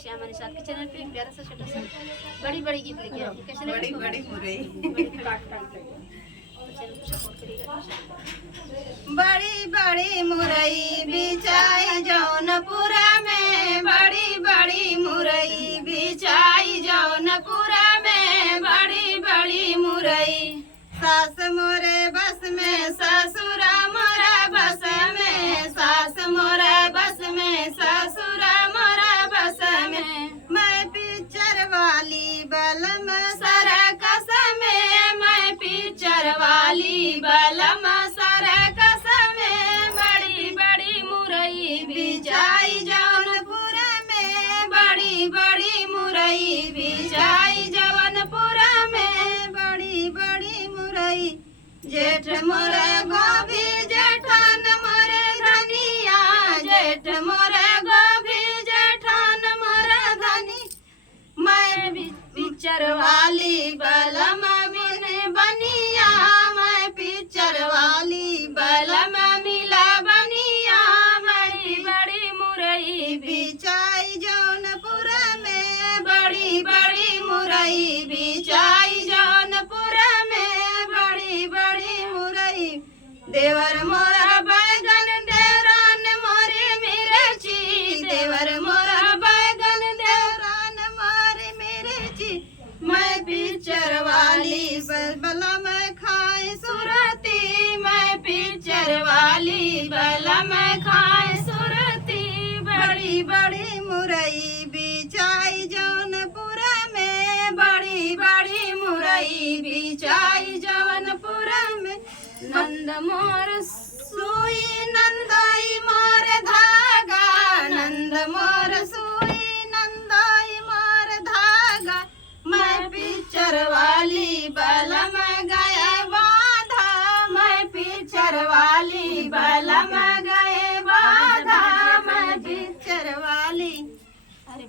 श्याम निषाद के चैनल पे एक प्यारा सा छोटा सा बड़ी बड़ी गीत लेके आएंगे। कैसे लगे? बड़ी बड़ी मुरई, तो चैनल को सपोर्ट करिएगा। बड़ी बड़ी मुरई बिछाई जौनपुरा में, बड़ी बड़ी मुरई बिछाई जौनपुरा में, बड़ी बड़ी मुरई। सास मोरे बस में, ससुरा मोरा बस में, सास मोरा बस में, ससुरा मोरा बस में। मैं पिक्चर वाली बलम सरकस में, मैं पिक्चर वाली बलम सरकस में, बड़ी बड़ी मुरई बिछाई जौनपुरा में, बड़ी बड़ी मुरई बिछाई जौनपुरा में, बड़ी बड़ी मुरई। जेठ मोरे गोभी जेठान मोरे धनिया, जेठ मोरे गोभी जेठान मोरे धनी। मैं पिक्चर वाली बलम बिन बनिया, मैं पिक्चर वाली बलम मिला बनिया, बड़ी बड़ी मुरई बिछाई जौनपुरा में, बड़ी बड़ी मुरई बिछाई जौनपुरा में, बड़ी बड़ी मुरई। देवर मोरा बैगन देवरान मोरे मिर्ची, देवर मोरा बैगन देवरान मोरे मिर्ची। मैं पिक्चर वाली बला मैं खाए सुरती, मैं पिक्चर वाली बला मैं खाए सुरती, बड़ी बड़ी मुरई बिछाई जौनपुरा में, बड़ी बड़ी मुरई बिछाई जौनपुरा में। नंद मोर सुई नंदाई मोर धागा, नंद मोर सुई नंदाई मोर धागा। मैं पिक्चर वाली बलम गए बाधा, मैं पिक्चर वाली बलम गए बाधा, मैं पिक्चर वाली। अरे